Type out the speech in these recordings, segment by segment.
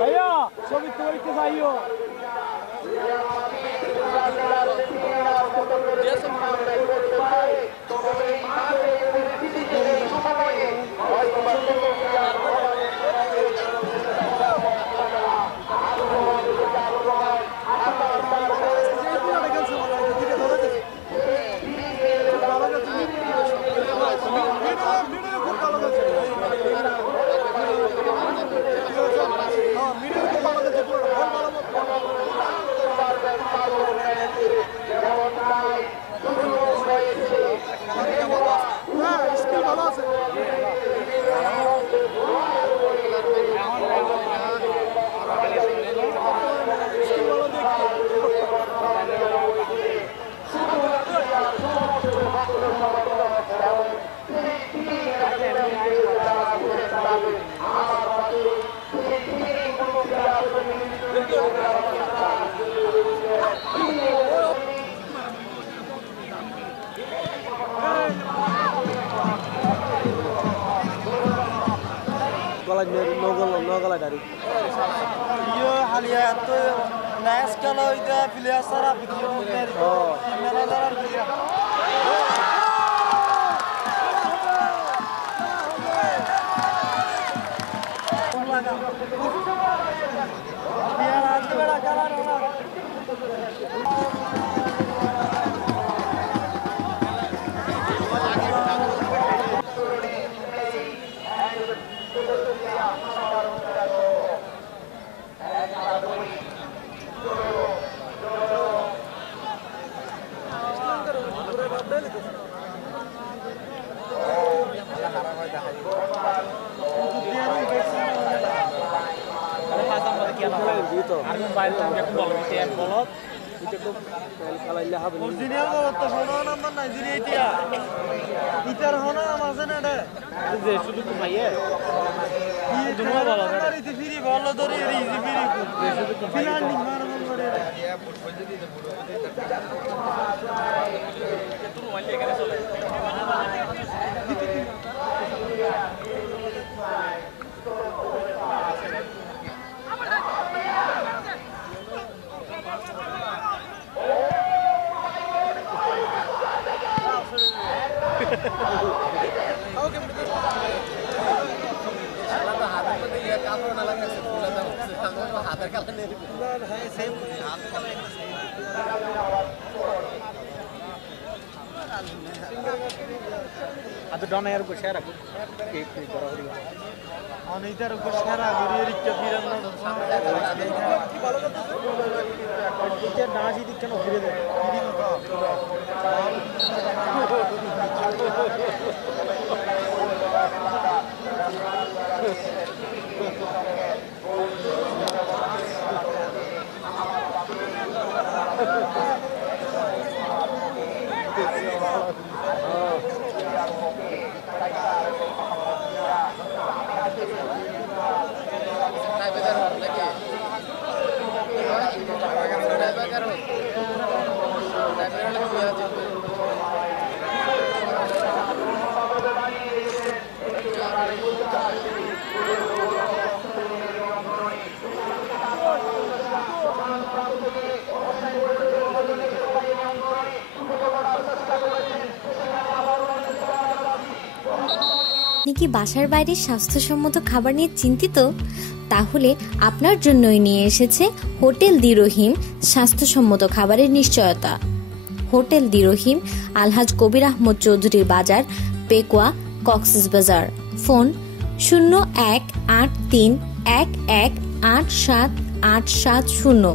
भैया ছবি তুলতে যাইও nogala dari iyo halia to nice kala ida player sara video dari mera darar video biar ante beda kala na original তো হলো number Nigeria এটা ইটার হলো আছে না রে যে শুধু ঘুমাইয়ে কি দুনো ভালো রে ইতি ফ্রি ভালো ধরে ইজি ফ্রি শুধু ঘুমাইয়ে মার মন করে ফুটবল যদি তুই ওয়াইলে এখানে চলে ಅದು ಡೌನ್ ಯಾರು ಶೇರ್ ಹಾಕು ಕೇಕ್ ಬರೋರಿ অনেকটার উপর সারা ঘুরিয়ে রিক্সা ফিরানো কি ভালো কথা এটা নাচি দিচ্ছে না ফিরে দেয় ফিরি মতো আপনি কি বাসার বাইরে স্বাস্থ্যসম্মত খাবার নিয়ে চিন্তিত? তাহলে আপনার জন্যই নিয়ে এসেছে হোটেল দি রহিম স্বাস্থ্যসম্মত খাবারের নিশ্চয়তা। হোটেল দি রহিম আলহাজ কবির আহমদ চৌধুরীর বাজার, পেকুয়া, কক্সবাজার। ফোন 018311878770।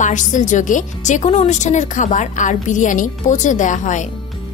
পার্সেল যোগে যে কোনো অনুষ্ঠানের খাবার আর বিরিয়ানি পৌঁছে দেওয়া হয়।